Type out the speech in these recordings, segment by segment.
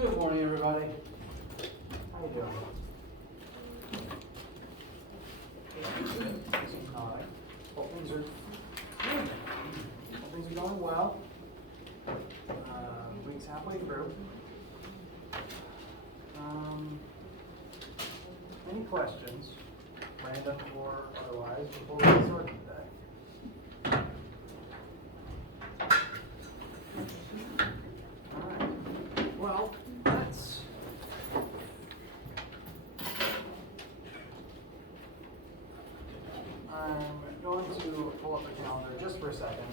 Good morning, everybody. How you doing? Hope things are good. Hope things are going well. Week's halfway through. Any questions, random or otherwise, before we get started today? All right. Well, I'm going to pull up the calendar just for a second.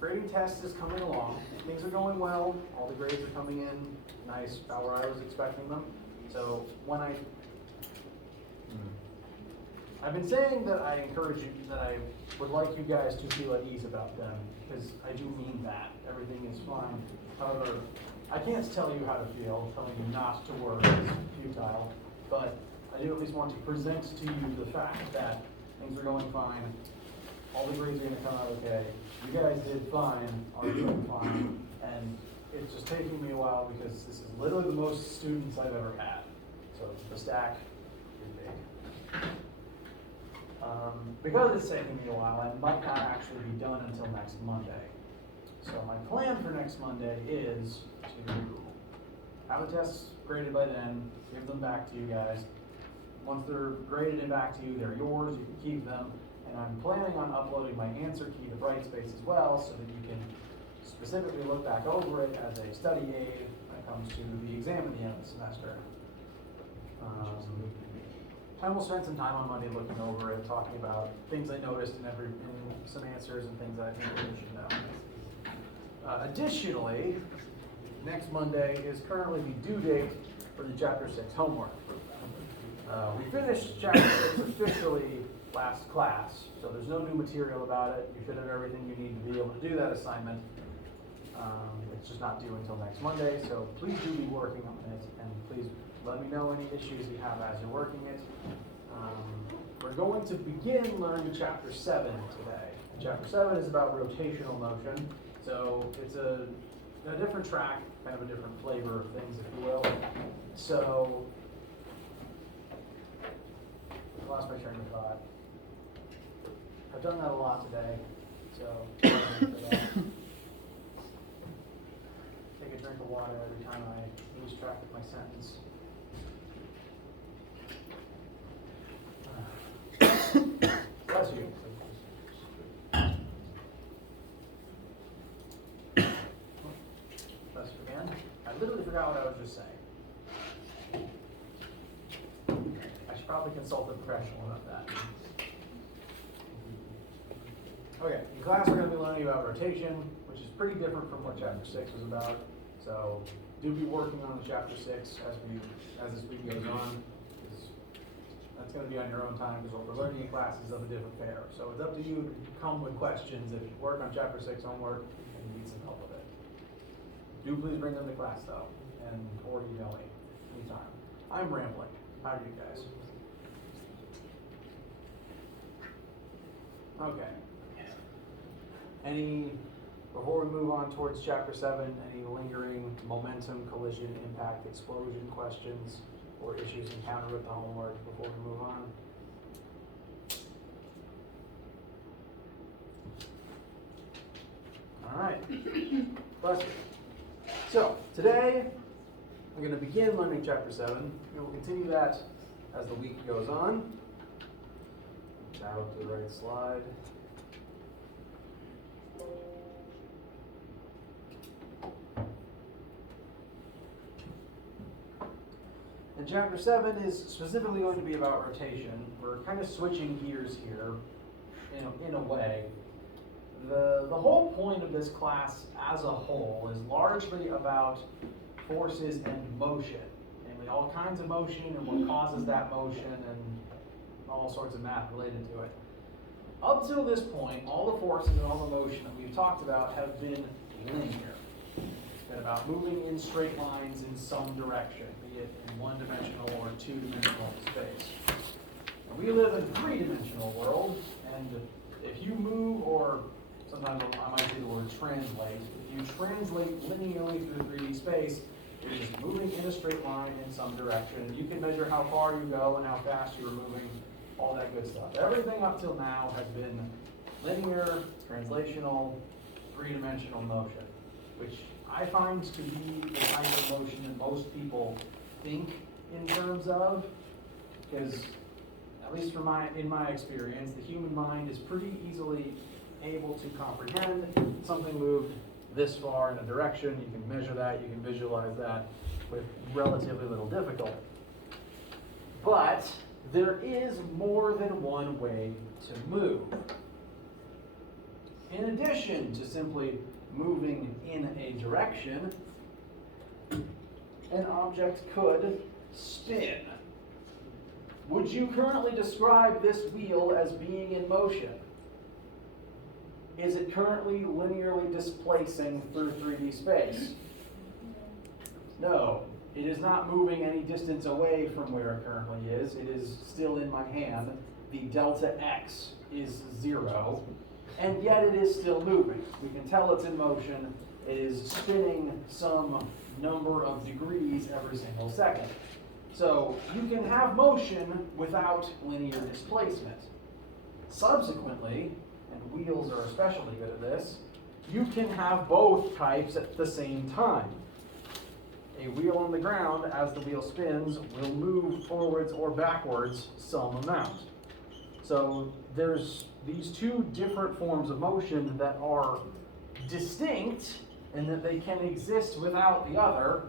Grading test is coming along. Things are going well. All the grades are coming in nice, about where I was expecting them. So when I've been saying that I encourage you, that I would like you guys to feel at ease about them, because I do mean that. Everything is fine. However, I can't tell you how to feel. Telling you not to worry is futile. But I do at least want to present to you the fact that things are going fine. All the grades are going to come out okay. You guys did fine, are doing fine, and it's just taking me a while because this is literally the most students I've ever had. So the stack is big. Because it's taking me a while, I might not actually be done until next Monday. So my plan for next Monday is to have the tests graded by then, give them back to you guys. Once they're graded and back to you, they're yours, you can keep them. And I'm planning on uploading my answer key to Brightspace as well, so that you can specifically look back over it as a study aid when it comes to the exam at the end of the semester. And we'll spend some time on Monday looking over it, talking about things I noticed in some answers and things that I think you should know. Additionally, next Monday is currently the due date for the Chapter 6 homework. We finished Chapter 6 officially last class, so there's no new material about it. You should have everything you need to be able to do that assignment. It's just not due until next Monday, so please do be working on it, and please let me know any issues you have as you're working it. We're going to begin learning Chapter 7 today. Chapter 7 is about rotational motion, so it's a different track, kind of a different flavor of things, if you will. So, I lost my train of thought. I've done that a lot today, so take a drink of water every time I lose track of my sentence. Bless you. Bless you again. I literally forgot what I was just saying. I should probably consult a professional about that. Okay, in class we're going to be learning about rotation, which is pretty different from what Chapter 6 was about. So do be working on the Chapter 6 as this week goes on. That's going to be on your own time, because what we're learning in class is of a different fare. So it's up to you to come with questions if you work on Chapter 6 homework and you need some help with it. Do please bring them to class though, or email me anytime. I'm rambling. How are you guys? Okay. Before we move on towards Chapter 7, any lingering momentum, collision, impact, explosion questions or issues encountered with the homework before we move on? All right. Bless you. So, today, we're going to begin learning Chapter 7, and we'll continue that as the week goes on. Out the right slide. And Chapter 7 is specifically going to be about rotation. We're kind of switching gears here, in a way. The whole point of this class as a whole is largely about forces and motion. Namely, all kinds of motion and what causes that motion and all sorts of math related to it. Up till this point, all the forces and all the motion that we've talked about have been linear. It's been about moving in straight lines in some direction, be it in one-dimensional or two-dimensional space. And we live in a three-dimensional world, and if you move or sometimes I might say the word translate. If you translate linearly through 3D space, you're just moving in a straight line in some direction. You can measure how far you go and how fast you're moving, all that good stuff. Everything up till now has been linear, translational, three-dimensional motion, which I find to be the kind of motion that most people think in terms of, because at least in my experience, the human mind is pretty easily able to comprehend something moved this far in a direction. You can measure that, you can visualize that with relatively little difficulty. But there is more than one way to move. In addition to simply moving in a direction, an object could spin. Would you currently describe this wheel as being in motion? Is it currently linearly displacing through 3D space? No, it is not moving any distance away from where it currently is. It is still in my hand. The delta x is 0, and yet it is still moving. We can tell it's in motion. It is spinning some number of degrees every single second. So you can have motion without linear displacement. Subsequently, and wheels are especially good at this, you can have both types at the same time. A wheel on the ground, as the wheel spins, will move forwards or backwards some amount. So there's these two different forms of motion that are distinct in that they can exist without the other.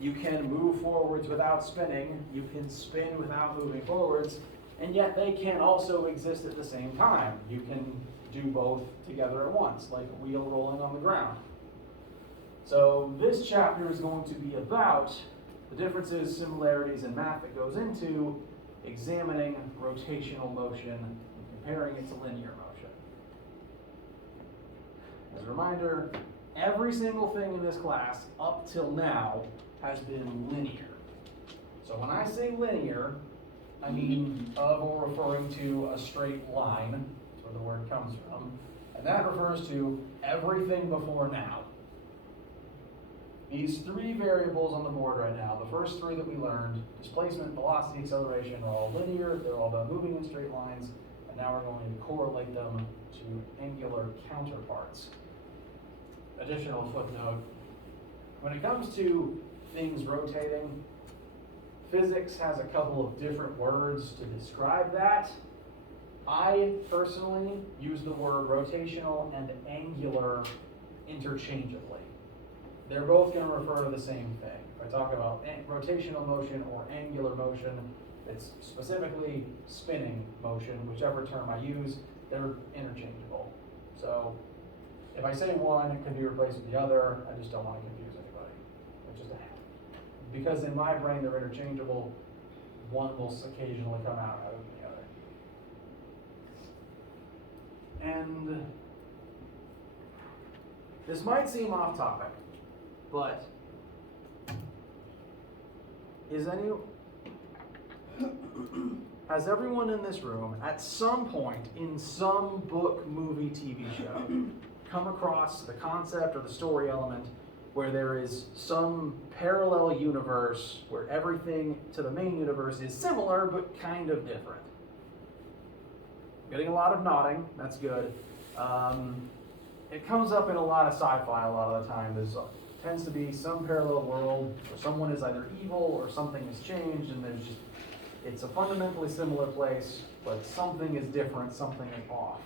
You can move forwards without spinning, you can spin without moving forwards, and yet they can also exist at the same time. You can do both together at once, like a wheel rolling on the ground. So this chapter is going to be about the differences, similarities, and math that goes into examining rotational motion and comparing it to linear motion. As a reminder, every single thing in this class up till now has been linear. So when I say linear, I mean of or referring to a straight line, that's where the word comes from, and that refers to everything before now. These three variables on the board right now, the first three that we learned, displacement, velocity, acceleration, are all linear, they're all about moving in straight lines, and now we're going to correlate them to angular counterparts. Additional footnote, when it comes to things rotating, physics has a couple of different words to describe that. I personally use the word rotational and angular interchangeably. They're both going to refer to the same thing. If I talk about rotational motion or angular motion, it's specifically spinning motion, whichever term I use, they're interchangeable. So if I say one, it can be replaced with the other. I just don't want to confuse anybody. It's just a habit. Because in my brain they're interchangeable, one will occasionally come out of the other. And this might seem off topic, but has everyone in this room at some point in some book, movie, TV show come across the concept or the story element where there is some parallel universe where everything to the main universe is similar but kind of different? Getting a lot of nodding, that's good. It comes up in a lot of sci-fi a lot of the time. There tends to be some parallel world where someone is either evil or something has changed, and it's a fundamentally similar place, but something is different, something is off.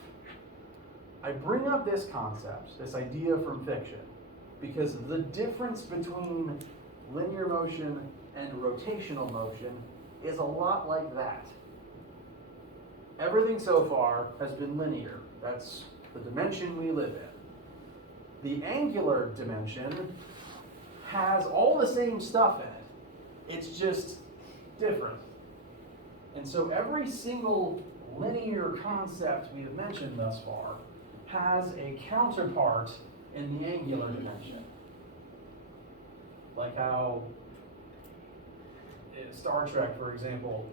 I bring up this concept, this idea from fiction, because the difference between linear motion and rotational motion is a lot like that. Everything so far has been linear. That's the dimension we live in. The angular dimension has all the same stuff in it. It's just different. And so every single linear concept we have mentioned thus far has a counterpart in the angular dimension. Like how in Star Trek, for example,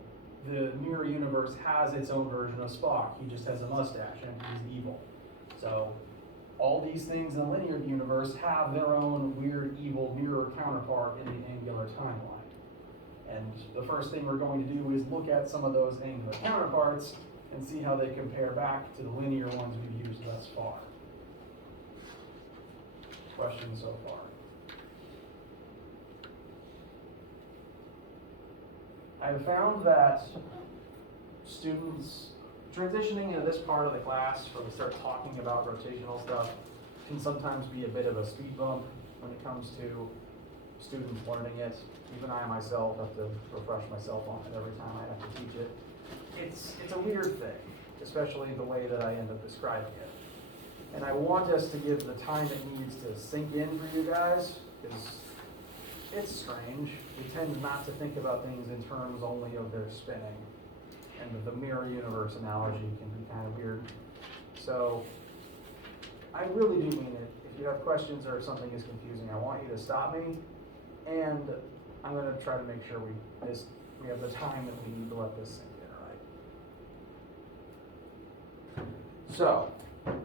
the mirror universe has its own version of Spock. He just has a mustache and he's evil. So all these things in the linear universe have their own weird, evil mirror counterpart in the angular timeline. And the first thing we're going to do is look at some of those angular counterparts and see how they compare back to the linear ones we've used thus far. Questions so far? I've found that students transitioning into this part of the class where we start talking about rotational stuff can sometimes be a bit of a speed bump when it comes to students learning it. Even I myself have to refresh myself on it every time I have to teach it. It's a weird thing, especially the way that I end up describing it. And I want us to give the time it needs to sink in for you guys, because it's strange. We tend not to think about things in terms only of their spinning. And the mirror universe analogy can be kind of weird. So I really do mean it. If you have questions or if something is confusing, I want you to stop me. And I'm going to try to make sure we have the time that we need to let this sink in, all right? So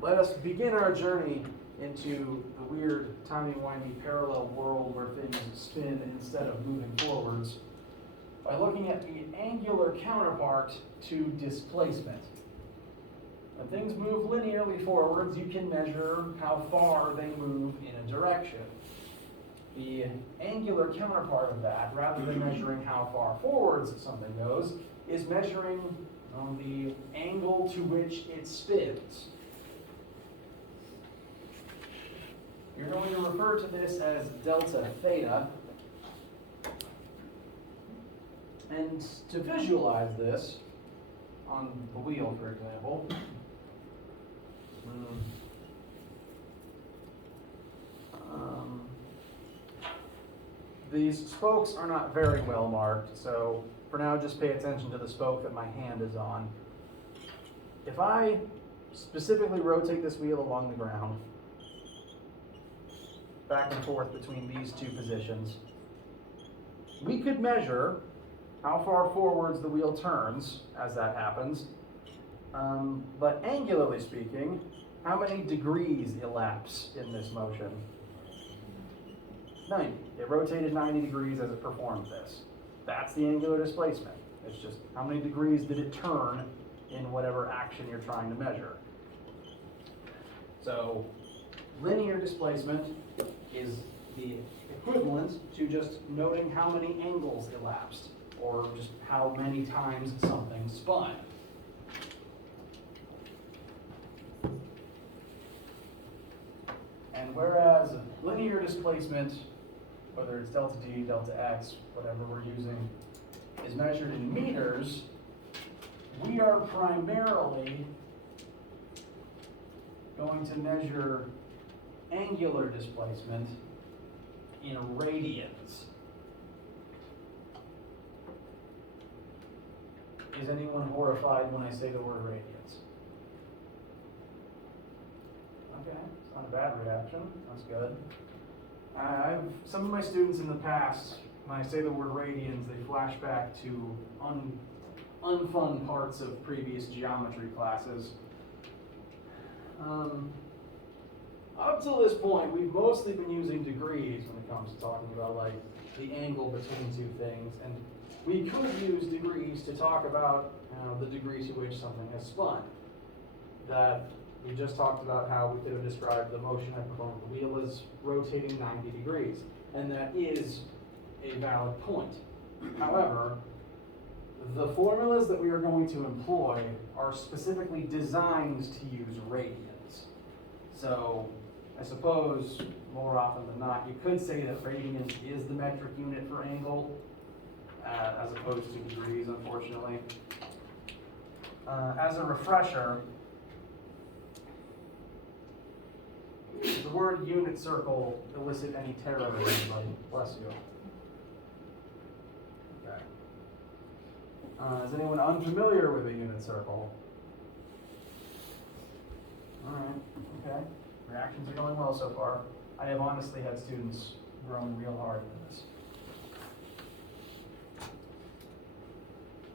let us begin our journey into the weird, timey-wimey parallel world where things spin instead of moving forwards by looking at the angular counterpart to displacement. When things move linearly forwards, you can measure how far they move in a direction. The angular counterpart of that, rather than measuring how far forwards something goes, is measuring the angle to which it spins. You're going to refer to this as delta theta. And to visualize this on the wheel, for example, these spokes are not very well marked, so for now just pay attention to the spoke that my hand is on. If I specifically rotate this wheel along the ground, back and forth between these two positions, we could measure how far forwards the wheel turns as that happens, but angularly speaking, how many degrees elapse in this motion? 90. It rotated 90 degrees as it performed this. That's the angular displacement. It's just how many degrees did it turn in whatever action you're trying to measure. So linear displacement is the equivalent to just noting how many angles elapsed, or just how many times something spun. And whereas linear displacement, whether it's delta t, delta x, whatever we're using, is measured in meters, we are primarily going to measure angular displacement in radians. Is anyone horrified when I say the word radians? Okay, it's not a bad reaction. That's good. Some of my students in the past, when I say the word radians, they flash back to unfun parts of previous geometry classes. Up till this point, we've mostly been using degrees when it comes to talking about like the angle between two things, and we could use degrees to talk about the degree to which something has spun. That we just talked about how we could have described the motion I performed with the wheel as rotating 90 degrees, and that is a valid point. However, the formulas that we are going to employ are specifically designed to use radians. So I suppose more often than not, you could say that radians is the metric unit for angle, as opposed to degrees, unfortunately. As a refresher, the word unit circle elicit any terror in anybody? Bless you. Okay. Is anyone unfamiliar with a unit circle? All right, okay. Reactions are going well so far. I have honestly had students groan real hard in this.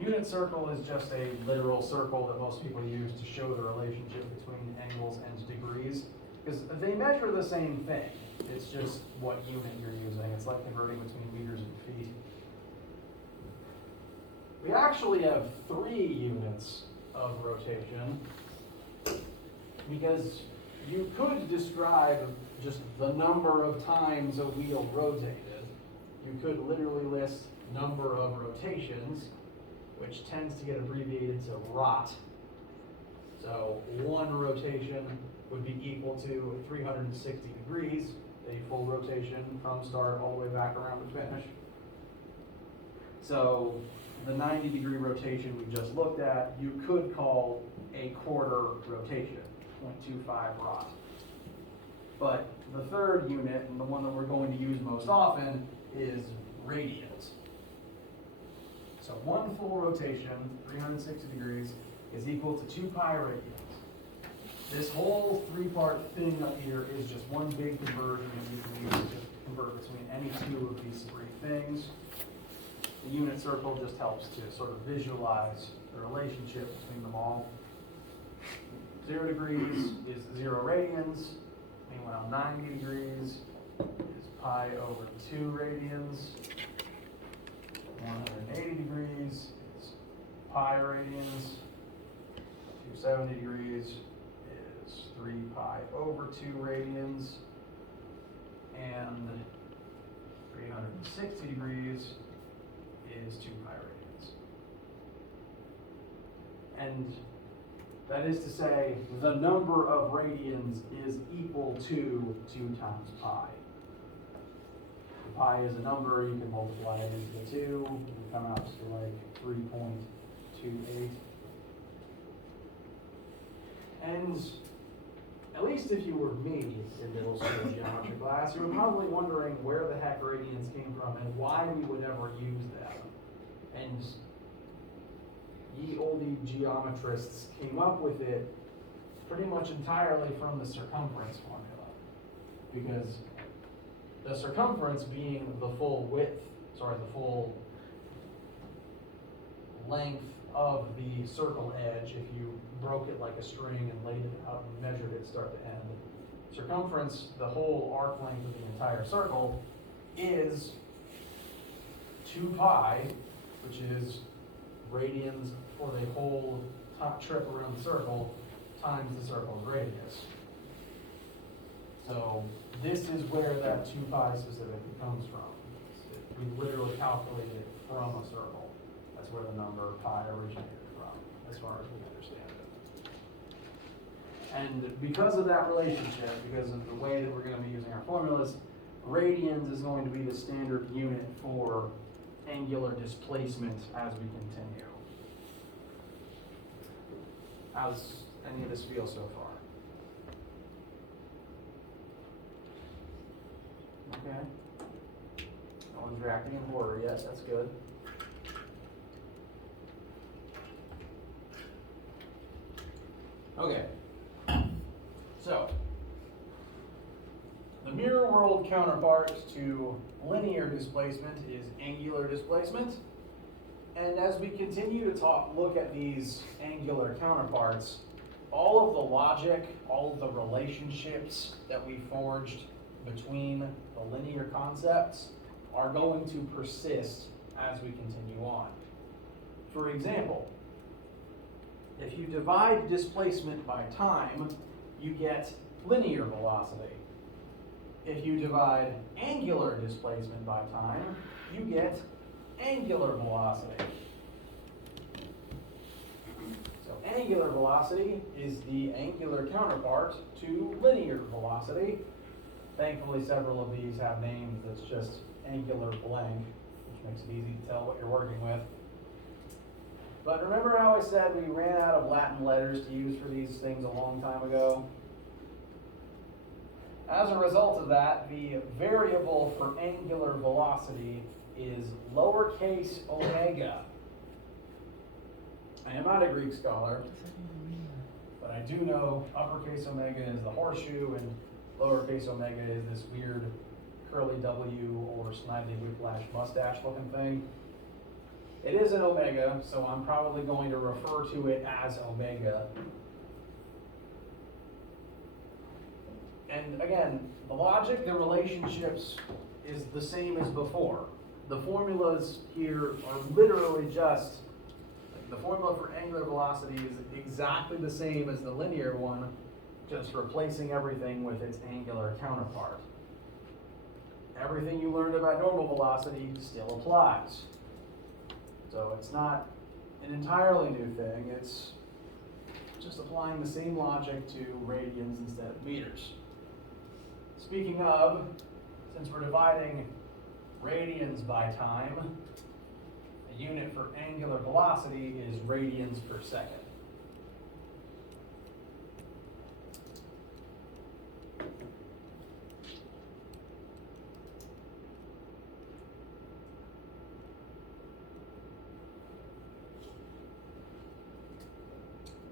Unit circle is just a literal circle that most people use to show the relationship between angles and degrees. because they measure the same thing. It's just what unit you're using. It's like converting between meters and feet. We actually have 3 units of rotation because you could describe just the number of times a wheel rotated. You could literally list number of rotations, which tends to get abbreviated to ROT. So 1 rotation would be equal to 360 degrees, a full rotation from start all the way back around to finish. So the 90-degree rotation we just looked at, you could call a quarter rotation, 0.25 ROT. But the 3rd unit, and the one that we're going to use most often, is radians. So 1 full rotation, 360 degrees, is equal to 2 pi radians. This whole 3-part thing up here is just one big conversion that you can use to convert between any 2 of these 3 things. The unit circle just helps to sort of visualize the relationship between them all. 0 degrees is 0 radians. Meanwhile, 90 degrees is pi over 2 radians. 180 degrees is pi radians. 270 degrees is 3 pi over 2 radians. And 360 degrees is 2 pi radians. And that is to say, the number of radians is equal to 2 times pi. Pi is a number, you can multiply it into 2, you can come out to like 3.28. And at least if you were me in middle school geometry class, you were probably wondering where the heck radians came from and why we would ever use them. And ye olde geometrists came up with it pretty much entirely from the circumference formula. Because the circumference being the full the full length of the circle edge, if you broke it like a string and laid it out and measured it start to end. Circumference, the whole arc length of the entire circle, is 2 pi, which is radians for the whole trip around the circle, times the circle's radius. So this is where that 2 pi specifically comes from. We literally calculated it from a circle. That's where the number pi originated from, as far as we understand it. And because of that relationship, because of the way that we're going to be using our formulas, radians is going to be the standard unit for angular displacement as we continue. How's any of this feel so far? Okay. No one's reacting in horror yet, that's good. Okay. So, the mirror world counterpart to linear displacement is angular displacement. And as we continue to look at these angular counterparts, all of the logic, all of the relationships that we forged between the linear concepts are going to persist as we continue on. For example, if you divide displacement by time, you get linear velocity. If you divide angular displacement by time, you get angular velocity. So angular velocity is the angular counterpart to linear velocity. Thankfully, several of these have names that's just angular blank, which makes it easy to tell what you're working with. But remember how I said we ran out of Latin letters to use for these things a long time ago? As a result of that, the variable for angular velocity is lowercase omega. I am not a Greek scholar, but I do know uppercase omega is the horseshoe and lowercase omega is this weird curly W or Snidely Whiplash mustache looking thing. It is an omega, so I'm probably going to refer to it as omega. And again, the logic, the relationships is the same as before. The formulas here are literally just, like the formula for angular velocity is exactly the same as the linear one, just replacing everything with its angular counterpart. Everything you learned about normal velocity still applies. So it's not an entirely new thing, it's just applying the same logic to radians instead of meters. Speaking of, since we're dividing radians by time, the unit for angular velocity is radians per second.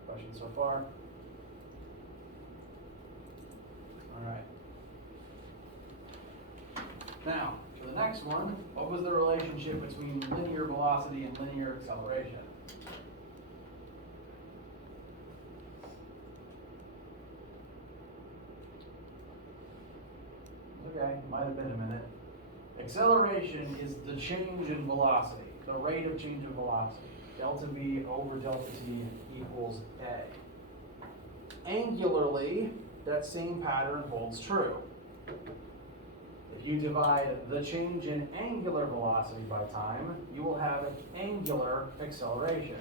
Questions so far? All right. Now, for the next one, what was the relationship between linear velocity and linear acceleration? Okay, might have been a minute. Acceleration is the change in velocity, the rate of change of velocity. Delta V over delta T equals A. Angularly, that same pattern holds true. If you divide the change in angular velocity by time, you will have an angular acceleration.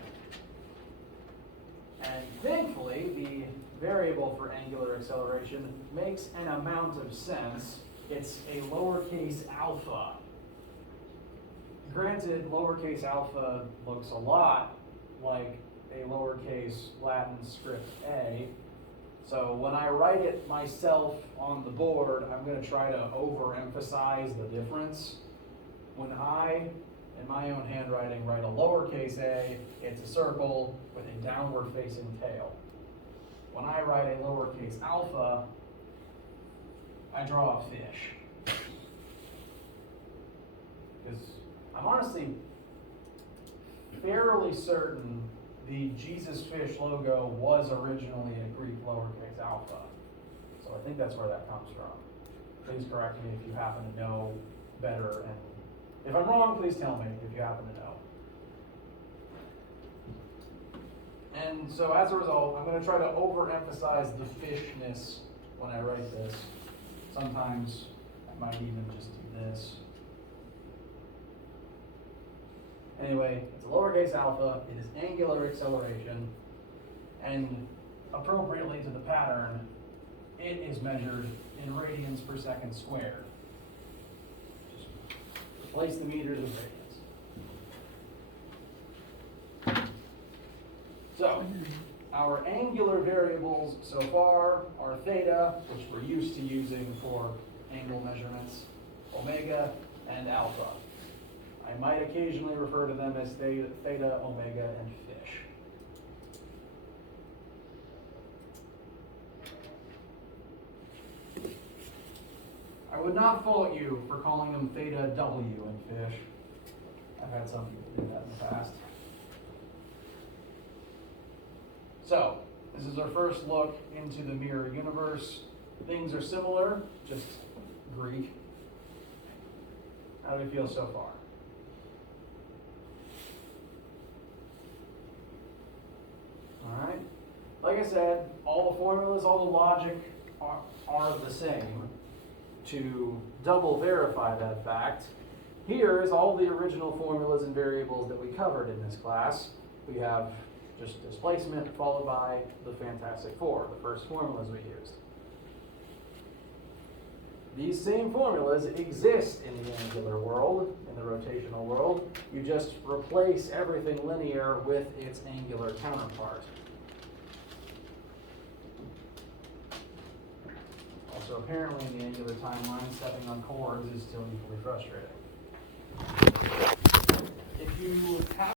And thankfully, the variable for angular acceleration makes an amount of sense. It's a lowercase alpha. Granted, lowercase alpha looks a lot like a lowercase Latin script A. So when I write it myself on the board, I'm going to try to overemphasize the difference. When I, in my own handwriting, write a lowercase a, it's a circle with a downward facing tail. When I write a lowercase alpha, I draw a fish. Because I'm honestly fairly certain the Jesus Fish logo was originally a Greek lowercase alpha. So I think that's where that comes from. Please correct me if you happen to know better. And if I'm wrong, please tell me if you happen to know. And so as a result, I'm going to try to overemphasize the fishness when I write this. Sometimes I might even just do this. Anyway, it's a lowercase alpha, it is angular acceleration, and appropriately to the pattern, it is measured in radians per second squared. Just replace the meters with radians. So, our angular variables so far are theta, which we're used to using for angle measurements, omega, and alpha. I might occasionally refer to them as theta, omega, and fish. I would not fault you for calling them theta W in fish. I've had some people do that in the past. So, this is our first look into the mirror universe. Things are similar, just Greek. How do we feel so far? Alright, like I said, all the formulas, all the logic are the same. To double verify that fact, here is all the original formulas and variables that we covered in this class. We have just displacement followed by the Fantastic Four, the first formulas we used. These same formulas exist in the angular world, in the rotational world. You just replace everything linear with its angular counterpart. Also, apparently in the angular timeline, stepping on chords is still equally frustrating. If you have